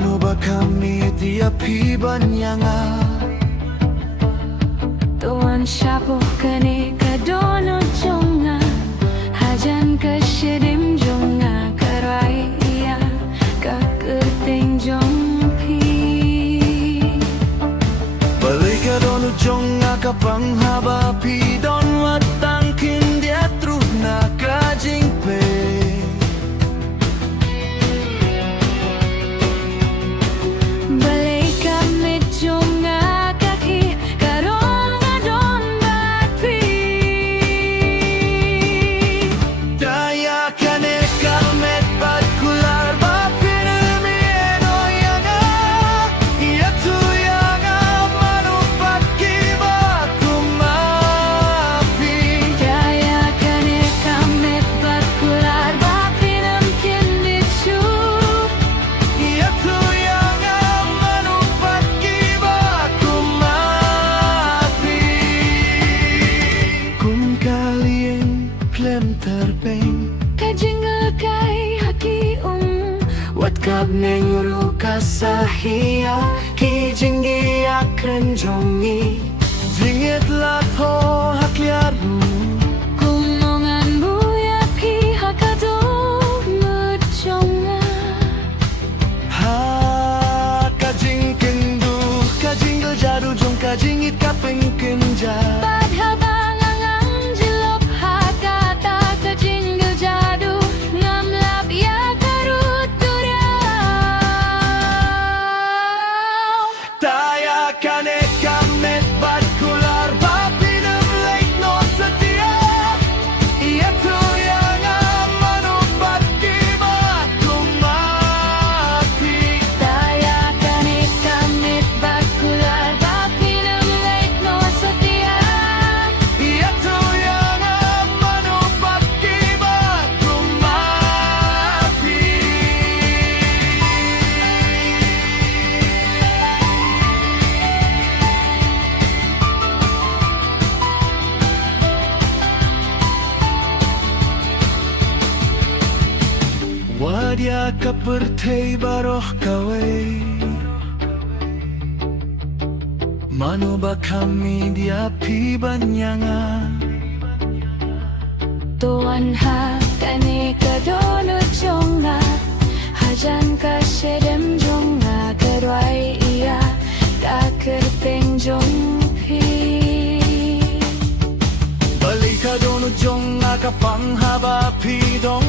Mano ba kami tiapi banyanga Tuan syapo kene kadono jonga Hajan kashidim jonga karai iya kakerteng jongpi Balik kadono jonga kapang habapi don watang kindia truh na kajingpe Kajingal kay haki Wat kab neng rukasahia Ki jinggi akren jongi Jingit latho hakliaru Kumongan buya pi hakado merjonga Ha kajing kendu Kajinggal jadu jong kajingit kapeng kenja Padhabang angang jilop hakata kajingal jadu Ngamlap ya karut durau Taya kane kamet bat kular Bapinem late no setia Ia tu yang manubat kibat kumati Taya kane kamit bakular Bapinem late no setia Ia tu yang manubat kibat kumati Wadia kapertei baroh kawe Mano ba kami diapi banyanga Tuan ha kane kadono jonga Hajan kasyedem jonga Kadwai iya kakerteng jongpi Balik ka dono jong akapang habapi dong